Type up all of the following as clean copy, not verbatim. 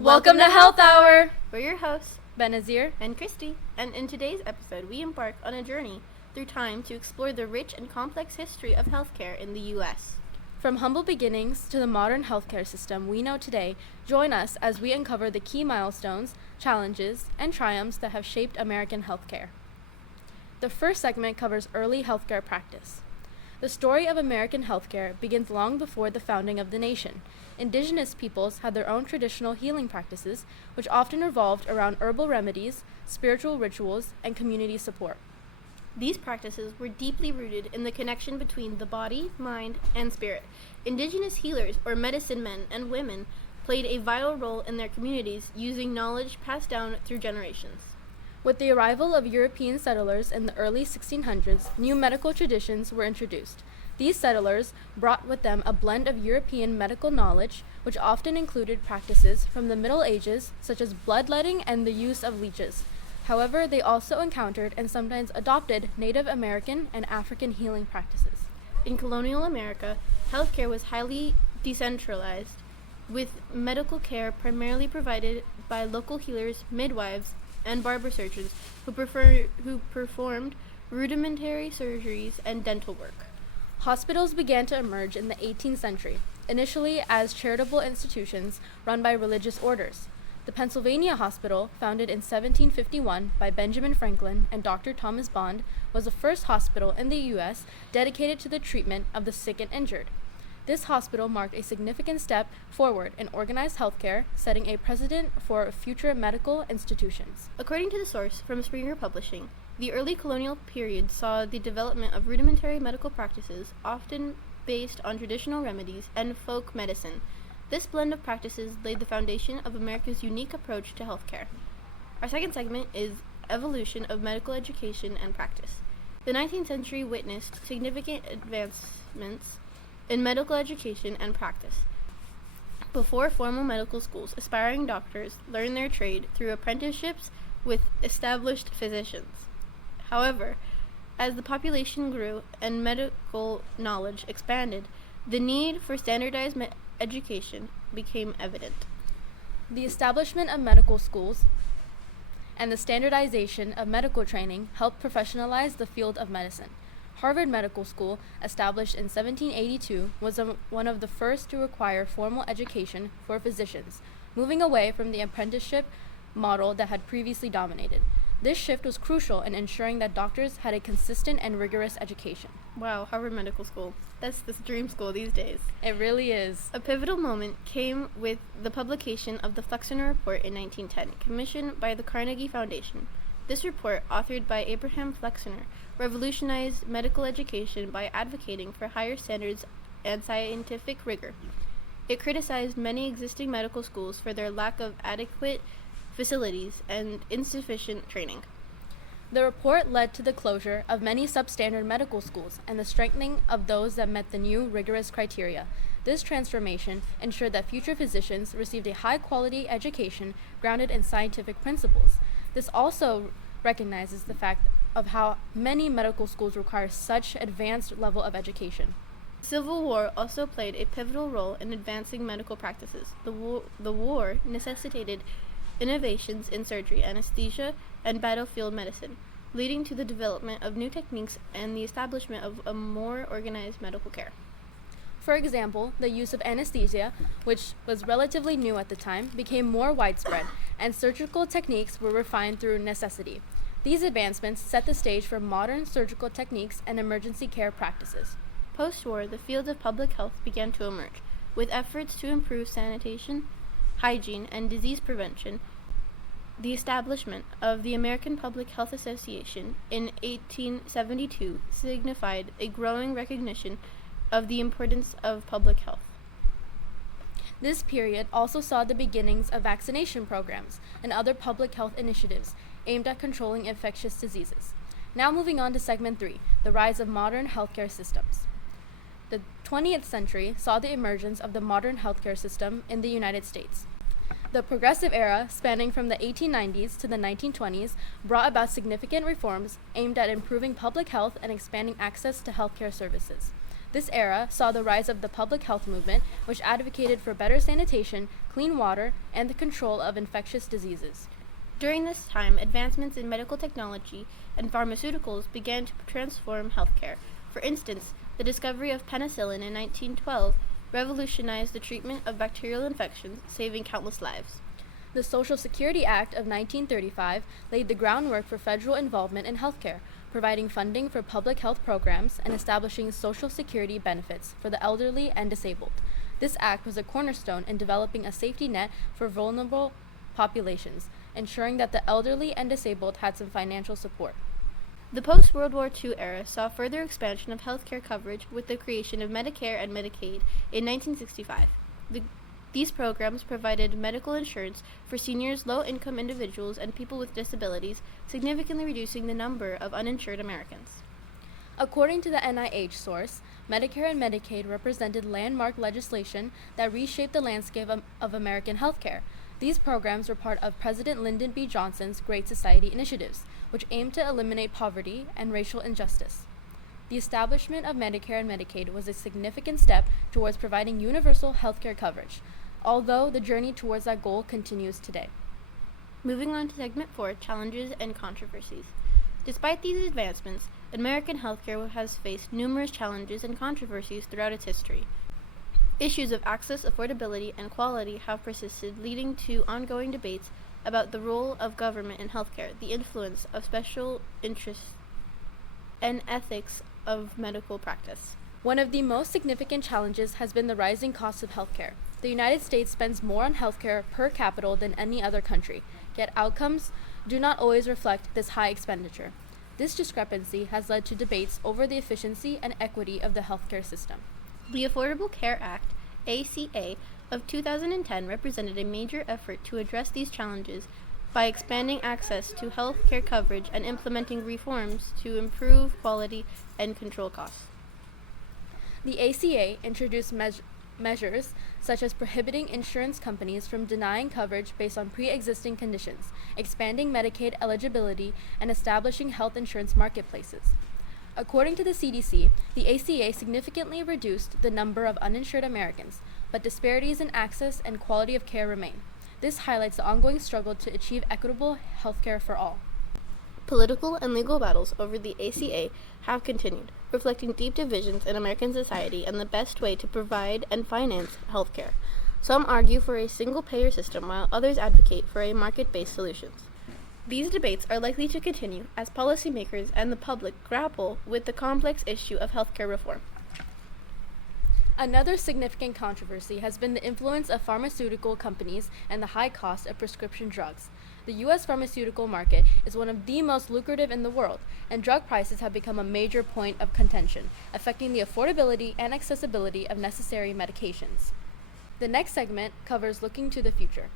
Welcome to Health Hour! We're your hosts, Benazir and Christy, and in today's episode, we embark on a journey through time to explore the rich and complex history of healthcare in the U.S. From humble beginnings to the modern healthcare system we know today, join us as we uncover the key milestones, challenges, and triumphs that have shaped American healthcare. The first segment covers early healthcare practice. The story of American healthcare begins long before the founding of the nation. Indigenous peoples had their own traditional healing practices, which often revolved around herbal remedies, spiritual rituals, and community support. These practices were deeply rooted in the connection between the body, mind, and spirit. Indigenous healers, or medicine men and women, played a vital role in their communities using knowledge passed down through generations. With the arrival of European settlers in the early 1600s, new medical traditions were introduced. These settlers brought with them a blend of European medical knowledge, which often included practices from the Middle Ages, such as bloodletting and the use of leeches. However, they also encountered and sometimes adopted Native American and African healing practices. In colonial America, healthcare was highly decentralized, with medical care primarily provided by local healers, midwives, and barber surgeons who performed rudimentary surgeries and dental work. Hospitals began to emerge in the 18th century, initially as charitable institutions run by religious orders. The Pennsylvania Hospital, founded in 1751 by Benjamin Franklin and Dr. Thomas Bond, was the first hospital in the U.S. dedicated to the treatment of the sick and injured. This hospital marked a significant step forward in organized healthcare, setting a precedent for future medical institutions. According to the source from Springer Publishing, the early colonial period saw the development of rudimentary medical practices, often based on traditional remedies and folk medicine. This blend of practices laid the foundation of America's unique approach to healthcare. Our second segment is evolution of medical education and practice. The 19th century witnessed significant advancements in medical education and practice. Before formal medical schools, aspiring doctors learned their trade through apprenticeships with established physicians. However, as the population grew and medical knowledge expanded, the need for standardized education became evident. The establishment of medical schools and the standardization of medical training helped professionalize the field of medicine. Harvard Medical School, established in 1782, was one of the first to require formal education for physicians, moving away from the apprenticeship model that had previously dominated. This shift was crucial in ensuring that doctors had a consistent and rigorous education. Wow, Harvard Medical School. That's the dream school these days. It really is. A pivotal moment came with the publication of the Flexner Report in 1910, commissioned by the Carnegie Foundation. This report, authored by Abraham Flexner, revolutionized medical education by advocating for higher standards and scientific rigor. It criticized many existing medical schools for their lack of adequate facilities and insufficient training. The report led to the closure of many substandard medical schools and the strengthening of those that met the new rigorous criteria. This transformation ensured that future physicians received a high-quality education grounded in scientific principles. This also recognizes the fact of how many medical schools require such advanced level of education. Civil War also played a pivotal role in advancing medical practices. The war necessitated innovations in surgery, anesthesia, and battlefield medicine, leading to the development of new techniques and the establishment of a more organized medical care. For example, the use of anesthesia, which was relatively new at the time, became more widespread, and surgical techniques were refined through necessity. These advancements set the stage for modern surgical techniques and emergency care practices. Post-war, the field of public health began to emerge, with efforts to improve sanitation, hygiene, and disease prevention. The establishment of the American Public Health Association in 1872 signified a growing recognition of the importance of public health. This period also saw the beginnings of vaccination programs and other public health initiatives aimed at controlling infectious diseases. Now moving on to segment 3, the rise of modern healthcare systems. The 20th century saw the emergence of the modern healthcare system in the United States. The progressive era, spanning from the 1890s to the 1920s, brought about significant reforms aimed at improving public health and expanding access to healthcare services. This era saw the rise of the public health movement, which advocated for better sanitation, clean water, and the control of infectious diseases. During this time, advancements in medical technology and pharmaceuticals began to transform healthcare. For instance, the discovery of penicillin in 1912 revolutionized the treatment of bacterial infections, saving countless lives. The Social Security Act of 1935 laid the groundwork for federal involvement in healthcare, providing funding for public health programs and establishing Social Security benefits for the elderly and disabled. This act was a cornerstone in developing a safety net for vulnerable populations, ensuring that the elderly and disabled had some financial support. The post-World War II era saw further expansion of healthcare coverage with the creation of Medicare and Medicaid in 1965. These programs provided medical insurance for seniors, low-income individuals, and people with disabilities, significantly reducing the number of uninsured Americans. According to the NIH source, Medicare and Medicaid represented landmark legislation that reshaped the landscape of American healthcare. These programs were part of President Lyndon B. Johnson's Great Society initiatives, which aimed to eliminate poverty and racial injustice. The establishment of Medicare and Medicaid was a significant step towards providing universal healthcare coverage, although the journey towards that goal continues today. Moving on to Segment 4, Challenges and Controversies. Despite these advancements, American healthcare has faced numerous challenges and controversies throughout its history. Issues of access, affordability, and quality have persisted, leading to ongoing debates about the role of government in healthcare, the influence of special interests, and ethics of medical practice. One of the most significant challenges has been the rising cost of healthcare. The United States spends more on healthcare per capita than any other country, yet outcomes do not always reflect this high expenditure. This discrepancy has led to debates over the efficiency and equity of the healthcare system. The Affordable Care Act, ACA, of 2010 represented a major effort to address these challenges by expanding access to health care coverage and implementing reforms to improve quality and control costs. The ACA introduced measures such as prohibiting insurance companies from denying coverage based on pre-existing conditions, expanding Medicaid eligibility, and establishing health insurance marketplaces. According to the CDC, the ACA significantly reduced the number of uninsured Americans, but disparities in access and quality of care remain. This highlights the ongoing struggle to achieve equitable healthcare for all. Political and legal battles over the ACA have continued, reflecting deep divisions in American society and the best way to provide and finance healthcare. Some argue for a single-payer system, while others advocate for a market-based solutions. These debates are likely to continue as policymakers and the public grapple with the complex issue of healthcare reform. Another significant controversy has been the influence of pharmaceutical companies and the high cost of prescription drugs. The U.S. pharmaceutical market is one of the most lucrative in the world, and drug prices have become a major point of contention, affecting the affordability and accessibility of necessary medications. The next segment covers looking to the future.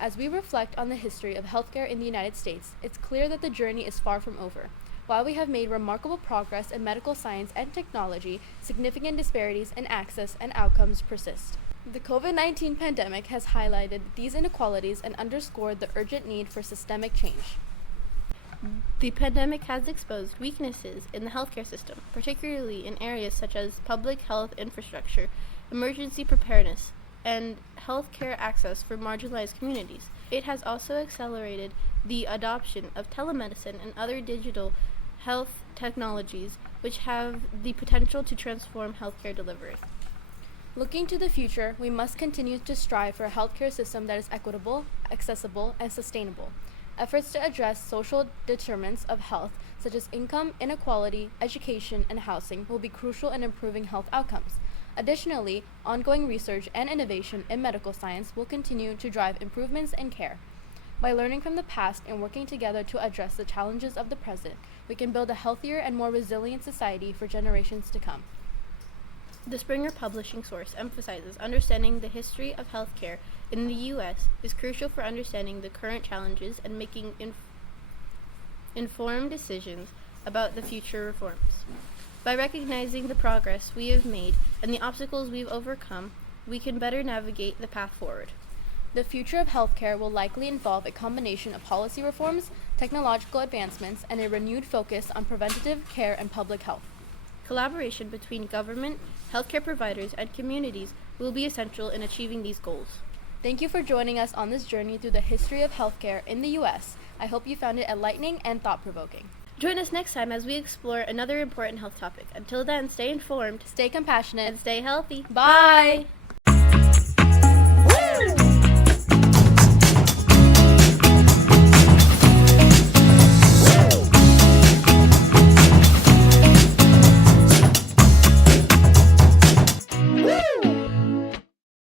As we reflect on the history of healthcare in the United States, it's clear that the journey is far from over. While we have made remarkable progress in medical science and technology, significant disparities in access and outcomes persist. The COVID-19 pandemic has highlighted these inequalities and underscored the urgent need for systemic change. The pandemic has exposed weaknesses in the healthcare system, particularly in areas such as public health infrastructure, emergency preparedness, and healthcare access for marginalized communities. It has also accelerated the adoption of telemedicine and other digital health technologies, which have the potential to transform healthcare delivery. Looking to the future, we must continue to strive for a healthcare system that is equitable, accessible, and sustainable. Efforts to address social determinants of health, such as income inequality, education, and housing, will be crucial in improving health outcomes. Additionally, ongoing research and innovation in medical science will continue to drive improvements in care. By learning from the past and working together to address the challenges of the present, we can build a healthier and more resilient society for generations to come. The Springer Publishing source emphasizes understanding the history of healthcare in the U.S. is crucial for understanding the current challenges and making informed decisions about the future reforms. By recognizing the progress we have made and the obstacles we've overcome, we can better navigate the path forward. The future of healthcare will likely involve a combination of policy reforms, technological advancements, and a renewed focus on preventative care and public health. Collaboration between government, healthcare providers, and communities will be essential in achieving these goals. Thank you for joining us on this journey through the history of healthcare in the U.S. I hope you found it enlightening and thought-provoking. Join us next time as we explore another important health topic. Until then, stay informed, Stay compassionate, and stay healthy. Bye!